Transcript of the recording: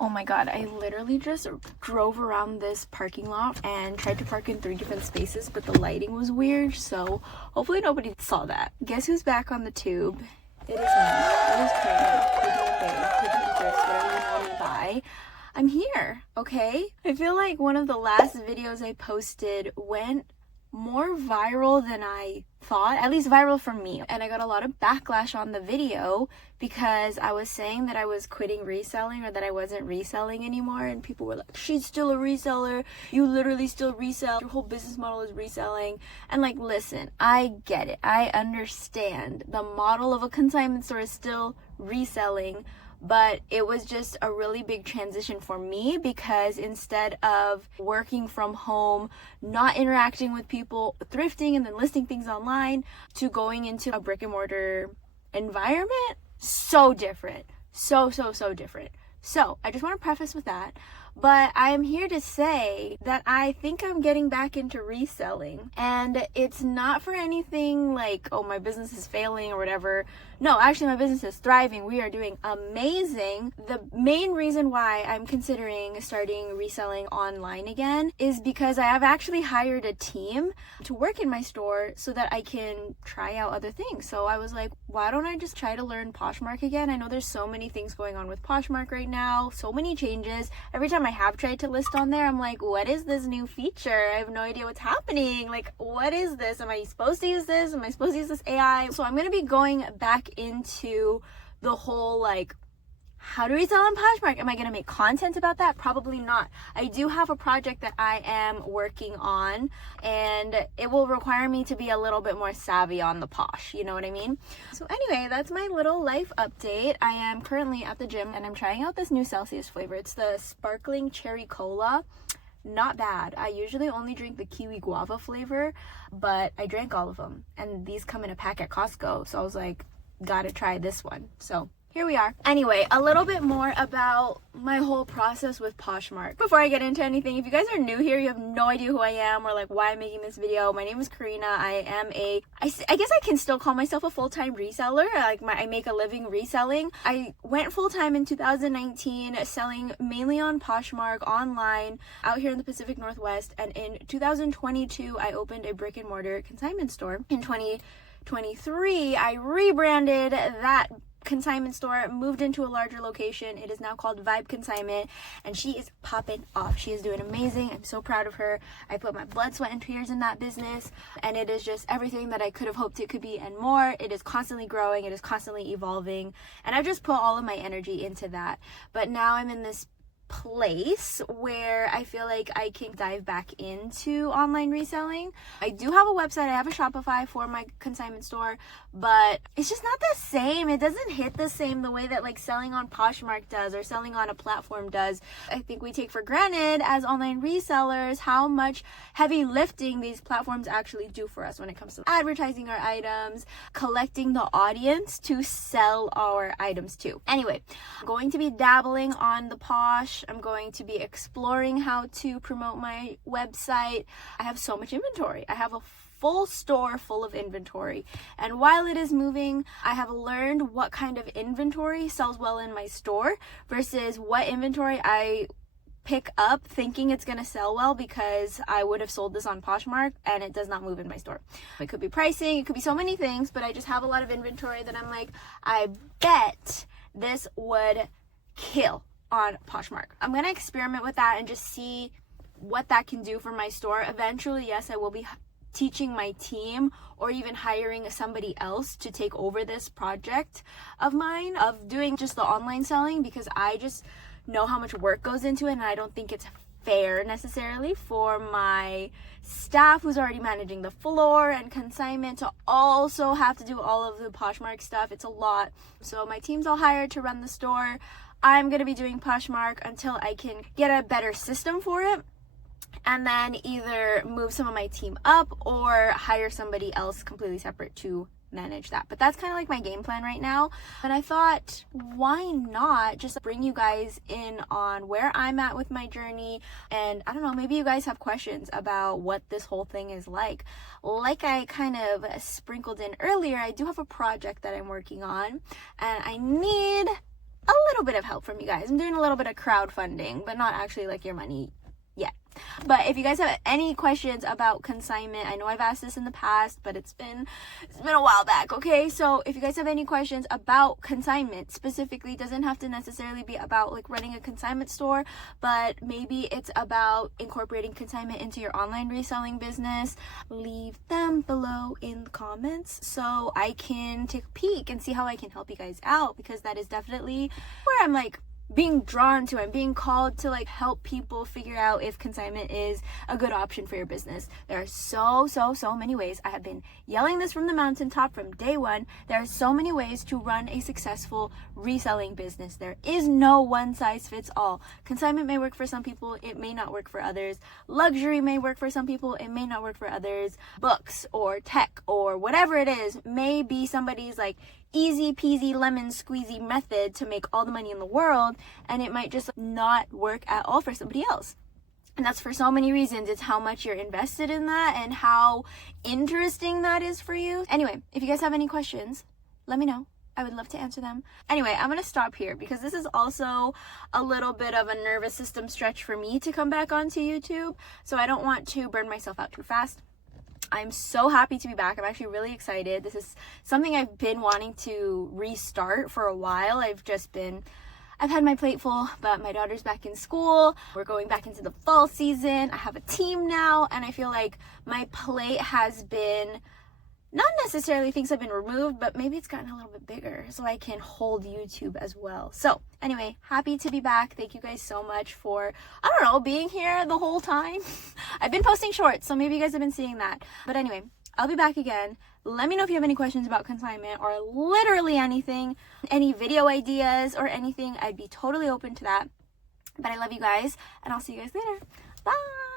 Oh my god, I literally just drove around this parking lot and tried to park in 3 different spaces, but the lighting was weird, so hopefully nobody saw that. Guess who's back on the tube? It is me. It is Karen. Pigeon Bay, Pigeon Drifts, whatever you want to buy. I'm here, okay? I feel like one of the last videos I posted went more viral than I thought, at least viral for me, and I got a lot of backlash on the video because I was saying that I was quitting reselling or that I wasn't reselling anymore, and people were like, she's still a reseller, you literally still resell, your whole business model is reselling. And like, listen, I get it, I understand the model of a consignment store is still reselling, but it was just a really big transition for me because instead of working from home, not interacting with people, thrifting and then listing things online, to going into a brick and mortar environment, so different. So different. So I just want to preface with that. But I am here to say that I think I'm getting back into reselling, and it's not for anything like, oh, my business is failing or whatever. No, actually my business is thriving. We are doing amazing. The main reason why I'm considering starting reselling online again is because I have actually hired a team to work in my store so that I can try out other things. So I was like, why don't I just try to learn Poshmark again? I know there's so many things going on with Poshmark right now, so many changes. Every time I have tried to list on there, I'm like, what is this new feature? I have no idea what's happening. Like, what is this? Am I supposed to use this? Am I supposed to use this AI? So I'm going to be going back into the whole like, how do we sell on Poshmark? Am I going to make content about that? Probably not. I do have a project that I am working on, and it will require me to be a little bit more savvy on the Posh, you know what I mean? So anyway, that's my little life update. I am currently at the gym and I'm trying out this new Celsius flavor. It's the sparkling cherry cola. Not bad. I usually only drink the kiwi guava flavor, but I drank all of them, and these come in a pack at Costco, so I was like, gotta try this one. So here we are. Anyway, a little bit more about my whole process with Poshmark. Before I get into anything, if you guys are new here, you have no idea who I am or like why I'm making this video. My name is Karina. I guess I can still call myself a full-time reseller. I make a living reselling. I went full-time in 2019, selling mainly on Poshmark online out here in the Pacific Northwest. And in 2022, I opened a brick and mortar consignment store. In 2023, I rebranded that consignment store, moved into a larger location. It is now called Vibe Consignment, and she is popping off. She is doing amazing. I'm so proud of her. I put my blood, sweat, and tears in that business, and it is just everything that I could have hoped it could be and more. It is constantly growing. It is constantly evolving, and I've just put all of my energy into that. But now I'm in this place where I feel like I can dive back into online reselling. I do have a website. I have a Shopify for my consignment store, but it's just not the same. It doesn't hit the same the way that like selling on Poshmark does or selling on a platform does. I think we take for granted as online resellers how much heavy lifting these platforms actually do for us when it comes to advertising our items, collecting the audience to sell our items to. Anyway, I'm going to be dabbling on the Posh. I'm going to be exploring how to promote my website. I have so much inventory. I have a full store full of inventory. And while it is moving, I have learned what kind of inventory sells well in my store versus what inventory I pick up thinking it's going to sell well because I would have sold this on Poshmark and it does not move in my store. It could be pricing, it could be so many things, but I just have a lot of inventory that I'm like, I bet this would kill on Poshmark. I'm going to experiment with that and just see what that can do for my store. Eventually, yes, I will be teaching my team or even hiring somebody else to take over this project of mine of doing just the online selling because I just know how much work goes into it, and I don't think it's fair necessarily for my staff who's already managing the floor and consignment to also have to do all of the Poshmark stuff. It's a lot. So my team's all hired to run the store. I'm going to be doing Poshmark until I can get a better system for it, and then either move some of my team up or hire somebody else completely separate to manage that. But that's kind of like my game plan right now. And I thought, why not just bring you guys in on where I'm at with my journey? And I don't know, maybe you guys have questions about what this whole thing is like. Like I kind of sprinkled in earlier, I do have a project that I'm working on, and I need a little bit of help from you guys. I'm doing a little bit of crowdfunding, but not actually like your money yet. But if you guys have any questions about consignment, I know I've asked this in the past, but it's been a while back, okay? So if you guys have any questions about consignment, specifically, doesn't have to necessarily be about like running a consignment store, but maybe it's about incorporating consignment into your online reselling business, leave them below in the comments so I can take a peek and see how I can help you guys out, because that is definitely where I'm like being drawn to. I'm being called to like help people figure out if consignment is a good option for your business. There are so many ways. I have been yelling this from the mountaintop from day one. There are so many ways to run a successful reselling business. There is no one size fits all. Consignment may work for some people, it may not work for others. Luxury may work for some people, it may not work for others. Books or tech or whatever it is may be somebody's like easy peasy lemon squeezy method to make all the money in the world, and it might just not work at all for somebody else. And that's for so many reasons. It's how much you're invested in that and how interesting that is for you. Anyway, if you guys have any questions, let me know. I would love to answer them. Anyway, I'm gonna stop here because this is also a little bit of a nervous system stretch for me to come back onto YouTube, so I don't want to burn myself out too fast. I'm so happy to be back. I'm actually really excited. This is something I've been wanting to restart for a while. I've had my plate full, but my daughter's back in school. We're going back into the fall season. I have a team now, and I feel like my plate has been, not necessarily things have been removed, but maybe it's gotten a little bit bigger so I can hold YouTube as well. So anyway, happy to be back. Thank you guys so much for, I don't know, being here the whole time. I've been posting shorts, so maybe you guys have been seeing that. But anyway, I'll be back again. Let me know if you have any questions about consignment or literally anything, any video ideas or anything. I'd be totally open to that. But I love you guys, and I'll see you guys later. Bye!